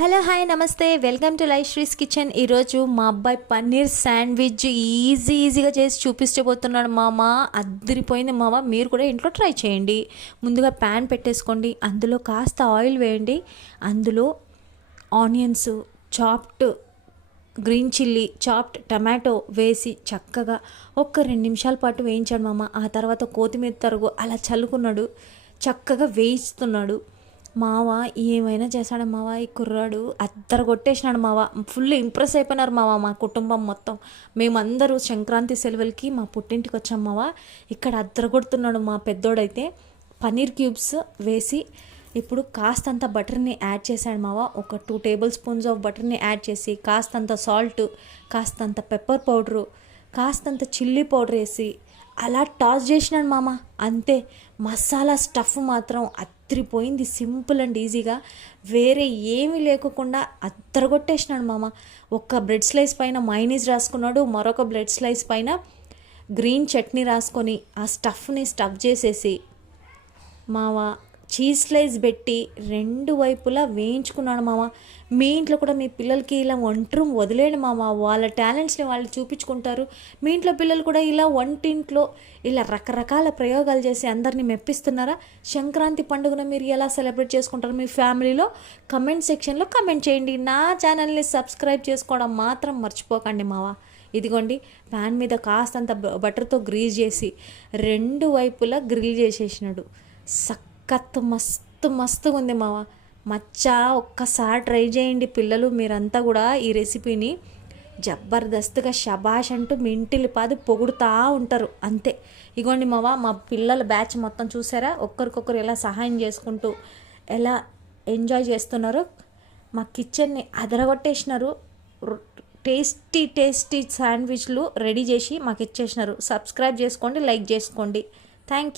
Hello hi నమస్తే welcome to లైశ్రీస్ kitchen. ఈరోజు మా అబ్బాయి పన్నీర్ శాండ్విచ్ ఈజీగా చేసి చూపించబోతున్నాడు మామ. అద్దరిపోయింది మామ. మీరు కూడా ఇంట్లో ట్రై చేయండి. ముందుగా ప్యాన్ పెట్టేసుకోండి, అందులో కాస్త ఆయిల్ వేయండి. అందులో onions, chopped green chilli, chopped tomato వేసి చక్కగా ఒక్క 2 నిమిషాల పాటు వేయించాడు మామ. ఆ తర్వాత కొత్తిమీర తరుగు అలా చల్లుకున్నాడు. చక్కగా వేయిస్తున్నాడు. మావ ఏమైనా చేశాడు మావ. ఈ కుర్రాడు అద్దరు కొట్టేసినాడు మావ. ఫుల్ ఇంప్రెస్ అయిపోయినారు మావ మా కుటుంబం మొత్తం. మేమందరూ సంక్రాంతి సెలవులకి మా పుట్టింటికి వచ్చాం మావ. ఇక్కడ అద్దరు కొడుతున్నాడు మా పెద్దోడైతే. పన్నీర్ క్యూబ్స్ వేసి ఇప్పుడు కాస్తంత బటర్ని యాడ్ చేశాడు మావ. ఒక 2 టేబుల్ స్పూన్స్ ఆఫ్ బటర్ని యాడ్ చేసి కాస్తంత సాల్ట్, కాస్తంత పెప్పర్ పౌడరు, కాస్తంత చిల్లీ పౌడర్ వేసి అలా టాస్ చేసినాడు మామ. అంతే. మసాలా స్టఫ్ మాత్రం అద్దరిపోయింది. సింపుల్ అండ్ ఈజీగా వేరే ఏమీ లేకుండా అద్దరగొట్టేసినాడు మామ. ఒక బ్రెడ్ స్లైస్ పైన మైనీస్ రాసుకున్నాడు, మరొక బ్రెడ్ స్లైస్ పైన గ్రీన్ చట్నీ రాసుకొని ఆ స్టఫ్ని స్టఫ్ చేసేసి మావ చీజ్ స్లైస్ పెట్టి 2 వైపులా వేయించుకున్నాడు మామ. మీ ఇంట్లో కూడా మీ పిల్లలకి ఇలా వంట రూమ్ వదిలేండి మామ. వాళ్ళ టాలెంట్స్ని వాళ్ళు చూపించుకుంటారు. మీ ఇంట్లో పిల్లలు కూడా ఇలా వంటింట్లో ఇలా రకరకాల ప్రయోగాలు చేసి అందరినీ మెప్పిస్తున్నారా? సంక్రాంతి పండుగను మీరు ఎలా సెలబ్రేట్ చేసుకుంటారు మీ ఫ్యామిలీలో? కమెంట్ సెక్షన్లో కమెంట్ చేయండి. నా ఛానల్ని సబ్స్క్రైబ్ చేసుకోవడం మాత్రం మర్చిపోకండి మావ. ఇదిగోండి, ప్యాన్ మీద కాస్తంత బటర్తో గ్రీజ్ చేసి 2 వైపులా గ్రిల్ చేసేసినాడు. మస్తుగా ఉంది మావ. ఒక్కసారి ట్రై చేయండి పిల్లలు. మీరంతా కూడా ఈ రెసిపీని జబర్దస్త్గా షబాష్ అంటూ మీ ఇంటిలి పాది పొగుడుతూ ఉంటారు. అంతే. ఇగోండి మావ, మా పిల్లల బ్యాచ్ మొత్తం చూసారా? ఒక్కరికొకరు ఎలా సహాయం చేసుకుంటూ ఎలా ఎంజాయ్ చేస్తున్నారు. మా కిచెన్ని అదరగొట్టేసినారు. టేస్టీ శాండ్విచ్లు రెడీ చేసి మాకు ఇచ్చేసినారు. సబ్స్క్రైబ్ చేసుకోండి, లైక్ చేసుకోండి. Thank you.